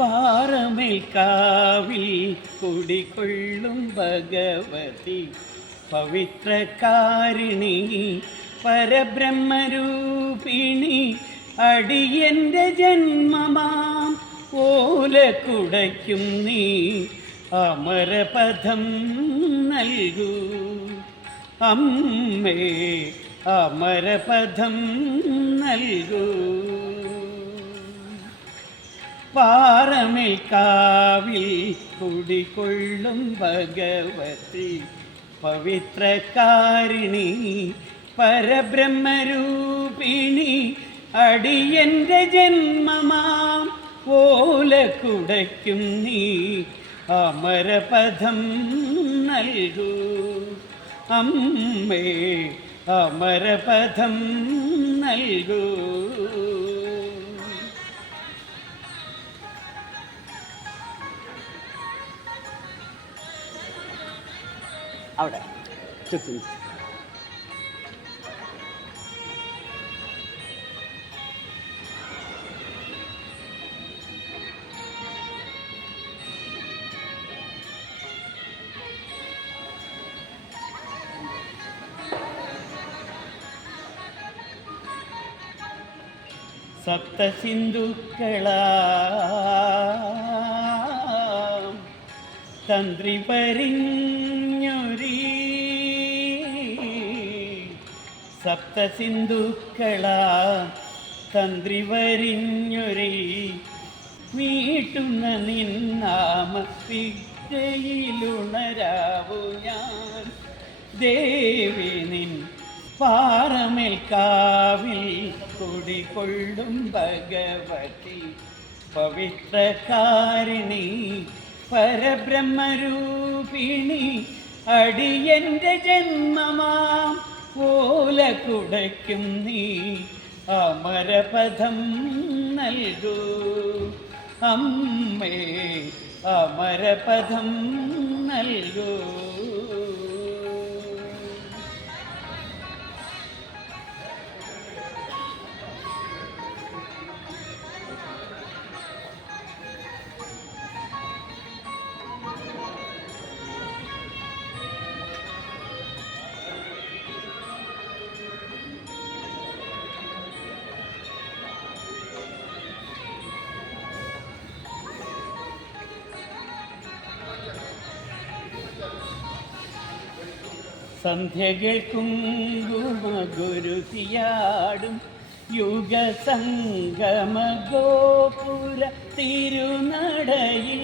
പാറമേൽക്കാവിൽ കുടികൊള്ളും ഭഗവതി പവിത്രകാരിണി പരബ്രഹ്മരൂപിണി അടിയൻ്റെ ജന്മമാം ഓല കുടയ്ക്കും നീ അമരപദം നൽകൂ അമ്മേ അമരപദം നൽകൂ. പാറമേൽക്കാവിൽ കുടികൊള്ളും ഭഗവതി പവിത്രകാരിണി പരബ്രഹ്മരൂപിണി അടിയൻ്റെ ജന്മമാം ഓല കുടയ്ക്കും നീ അമരപദം നൽകൂ അമ്മേ അമരപദം നൽകൂ. അവിടെ ചുറ്റും സപ്തസിന്ധുക്കളാ തന്ത്രി പരിഞ്ഞൊരീ സപ്തസിന്ധുക്കളാ തന്ത്രി വരിഞ്ഞൊരീ മീട്ടുന്ന നിന്നാമ വിദ്യയിലുണരാവു ഞാൻ ദേവി നിൻ പാറമേൽക്കാവിൽ കുടികൊള്ളും ഭഗവതി പവിത്രകാരിണി പരബ്രഹ്മരൂപിണി അടിയൻ്റെ ജന്മമാം ഓല കുടയ്ക്കും നീ അമരപദം നൽകൂ അമ്മേ അമരപദം നൽകൂ. സന്ധ്യകൾ കുങ്കുമഗുരുതിയാടും യുഗസംഗമ ഗോപുര തിരുനടയിൽ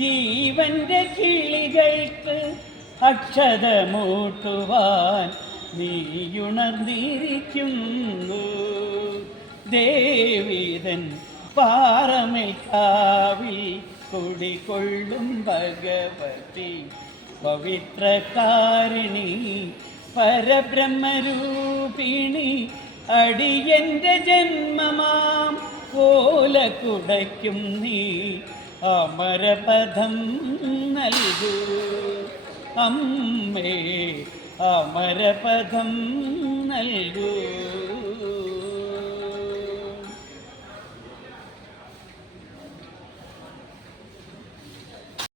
ജീവന്റെ കിളികൾക്ക് അക്ഷതമൂട്ടുവാൻ നീയുണർന്നിരിക്കുന്നു ദേവിതൻ പാറമേൽക്കാവിൽ കുടികൊള്ളും ഭഗവതി പവിത്രകാരിണി പരബ്രഹ്മരൂപിണി അടിയൻ്റെ ജന്മമാം ഓല കുടയ്ക്കും നീ അമരപദം നൽകൂ അമ്മേ അമരപദം നൽകൂ.